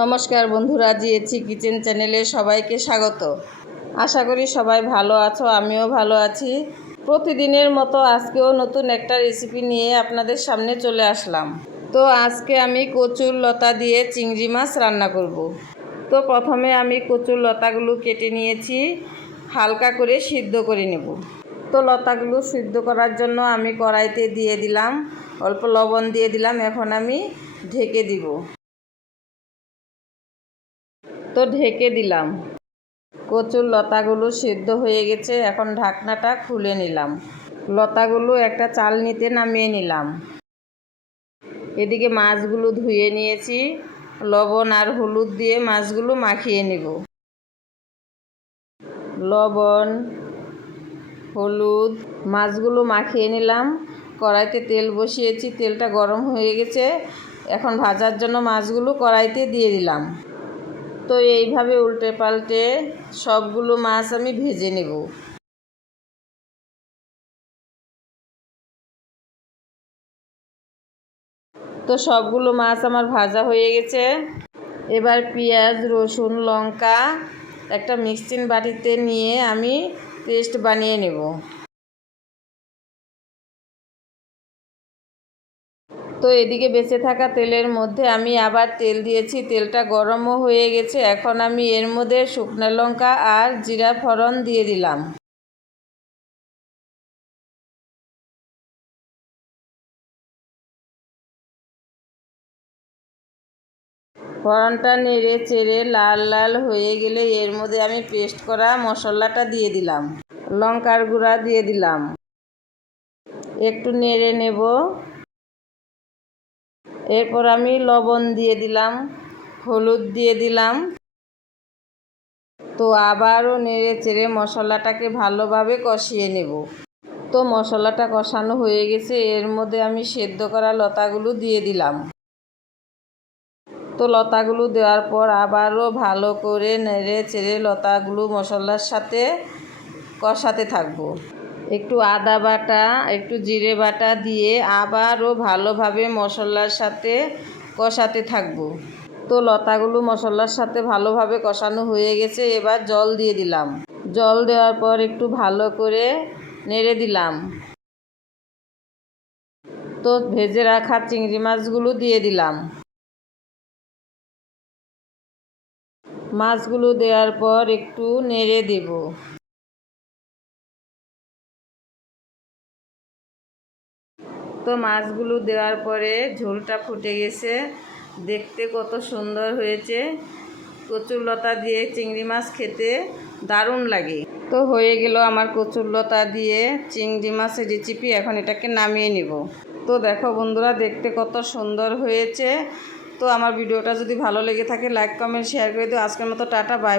নমস্কার বন্ধুরা জিএচি কিচেন চ্যানেলে সবাইকে স্বাগত। আশা করি সবাই ভালো আছো, আমিও ভালো আছি। প্রতিদিনের মতো আজকেও নতুন একটা রেসিপি নিয়ে আপনাদের সামনে চলে আসলাম। তো আজকে আমি কচুর লতা দিয়ে চিংড়ি মাছ রান্না করব। তো প্রথমে আমি কচুর লতাগুলো কেটে নিয়েছি, হালকা করে সিদ্ধ করে নেব। তো লতাগুলো সিদ্ধ করার জন্য আমি কড়াইতে দিয়ে দিলাম, অল্প লবণ দিয়ে দিলাম, এখন আমি ঢেকে দিব। তো ঢেকে দিলাম। কচুর লতাগুলো সিদ্ধ হয়ে গেছে, এখন ঢাকনাটা খুলে নিলাম। লতাগুলো একটা চালনিতে নামিয়ে নিলাম। এদিকে মাছগুলো ধুয়ে নিয়েছি, লবণ আর হলুদ দিয়ে মাছগুলো মাখিয়ে নেব। লবণ, হলুদ, মাছগুলো মাখিয়ে নিলাম। কড়াইতে তেল বসিয়েছি, তেলটা গরম হয়ে গেছে। এখন ভাজার জন্য মাছগুলো কড়াইতে দিয়ে দিলাম। তো এইভাবে উল্টে পাল্টে সবগুলো মাছ আমি ভেজে নেব। তো সবগুলো মাছ আমার ভাজা হয়ে গেছে। এবার পেঁয়াজ, রসুন, লঙ্কা একটা মিক্সিং বাটিতে নিয়ে আমি পেস্ট বানিয়ে নেব। তো এদিকে বেঁচে থাকা তেলের মধ্যে আমি আবার তেল দিয়েছি। তেলটা গরমও হয়ে গেছে। এখন আমি এর মধ্যে শুকনো লঙ্কা আর জিরা ফোড়ন দিয়ে দিলাম। ফোড়নটা নেড়ে চেড়ে লাল লাল হয়ে গেলে এর মধ্যে আমি পেস্ট করা মশলাটা দিয়ে দিলাম। লঙ্কার গুঁড়া দিয়ে দিলাম। একটু নেড়ে নেব। এরপর আমি লবণ দিয়ে দিলাম, হলুদ দিয়ে দিলাম। তো আবারও নেড়ে চেড়ে মশলাটাকে ভালোভাবে কষিয়ে নেব। তো মশলাটা কষানো হয়ে গেছে, এর মধ্যে আমি সেদ্ধ করা লতাগুলো দিয়ে দিলাম। তো লতাগুলো দেওয়ার পর আবারও ভালো করে নেড়ে চেড়ে লতাগুলো মশলার সাথে কষাতে থাকব। একটু আদা বাটা, একটু জিরে বাটা দিয়ে আবারও ভালোভাবে মশলার সাথে কষাতে থাকব। তো লতাগুলো মশলার সাথে ভালোভাবে কষানো হয়ে গেছে, এবার জল দিয়ে দিলাম। জল দেওয়ার পর একটু ভালো করে নেড়ে দিলাম। তো ভেজে রাখা চিংড়ি মাছগুলো দিয়ে দিলাম। মাছগুলো দেওয়ার পর একটু নেড়ে দেব। তো মাছগুলো দেওয়ার পরে ঝোলটা ফুটে গেছে। দেখতে কত সুন্দর হয়েছে। কচুর লতা দিয়ে চিংড়ি মাছ খেতে দারুণ লাগে। তো হয়ে গেল আমার কচুর লতা দিয়ে চিংড়ি মাছের রেসিপি এখন এটাকে নামিয়ে নিব। তো দেখো বন্ধুরা, দেখতে কত সুন্দর হয়েছে। তো আমার ভিডিওটা যদি ভালো লেগে থাকে লাইক কমেন্ট শেয়ার করে দিও। আজকের মতো টাটা বাই